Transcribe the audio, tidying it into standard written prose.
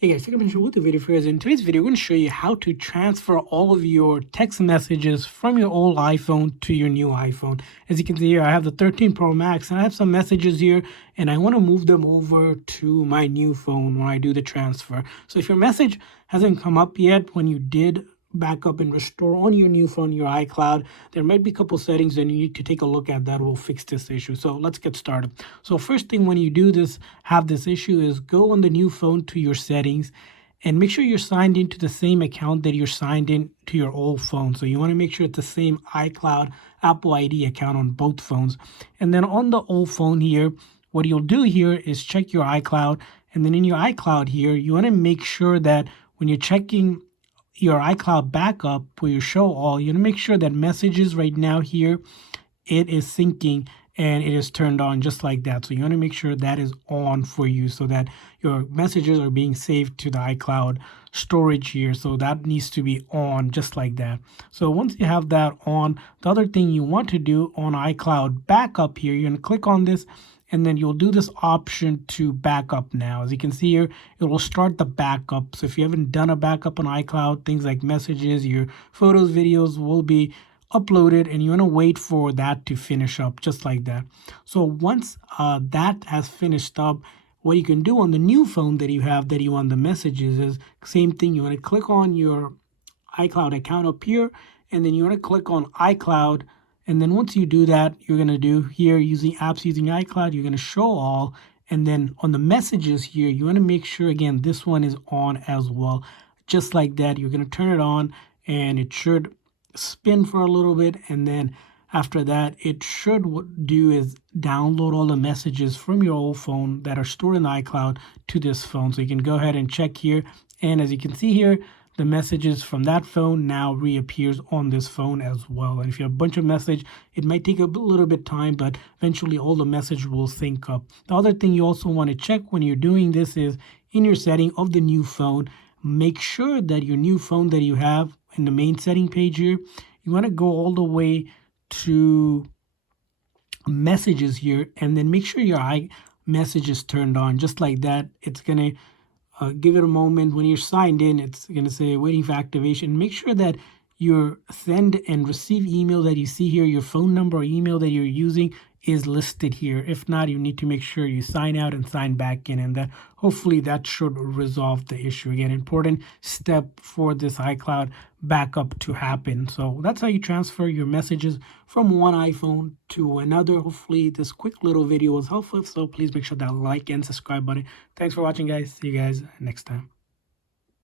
Hey guys, welcome to the video for you guys. In today's video, we're going to show you how to transfer all of your text messages from your old iPhone to your new iPhone. As you can see here, I have the 13 Pro Max and I have some messages here and I want to move them over to my new phone when I do the transfer. So if your message hasn't come up yet when you did backup and restore on your new phone, your iCloud, there might be a couple settings that you need to take a look at that will fix this issue. So let's get started. So first thing when you do this, have this issue is go on the new phone to your settings and make sure you're signed into the same account that you're signed in to your old phone. So you want to make sure it's the same iCloud Apple ID account on both phones. And then on the old phone here, what you'll do here is check your iCloud. And then in your iCloud here, you want to make sure that when you're checking your iCloud backup where you show all, you want to make sure that messages right now here, it is syncing and it is turned on just like that. So you want to make sure that is on for you so that your messages are being saved to the iCloud storage here. So that needs to be on just like that. So once you have that on, the other thing you want to do on iCloud backup here, you're going to click on this and then you'll do this option to backup now. As you can see here, it will start the backup. So if you haven't done a backup on iCloud, things like messages, your photos, videos will be uploaded and you want to wait for that to finish up just like that. So once that has finished up, what you can do on the new phone that you have that you want the messages is same thing. You want to click on your iCloud account up here and then you want to click on iCloud. And then once you do that, you're going to do here using apps using iCloud, you're going to show all. And then on the messages here, you want to make sure, again, this one is on as well. Just like that, you're going to turn it on and it should spin for a little bit. And then after that, it should do is download all the messages from your old phone that are stored in iCloud to this phone. So you can go ahead and check here. And as you can see here, the messages from that phone now reappears on this phone as well. And if you have a bunch of message, it might take a little bit time, but eventually all the message will sync up. The other thing you also want to check when you're doing this is in your setting of the new phone, make sure that your new phone that you have in the main setting page here, you want to go all the way to messages here and then make sure your iMessage is turned on just like that. It's going to give it a moment. When you're signed in, it's going to say waiting for activation. Make sure that your send and receive email that you see here, your phone number or email that you're using is listed here. If not, you need to make sure you sign out and sign back in, and that hopefully that should resolve the issue. Again, important step for this iCloud backup to happen. So that's how you transfer your messages from one iPhone to another. Hopefully this quick little video was helpful. So please make sure that like and subscribe button. Thanks for watching, guys. See you guys next time.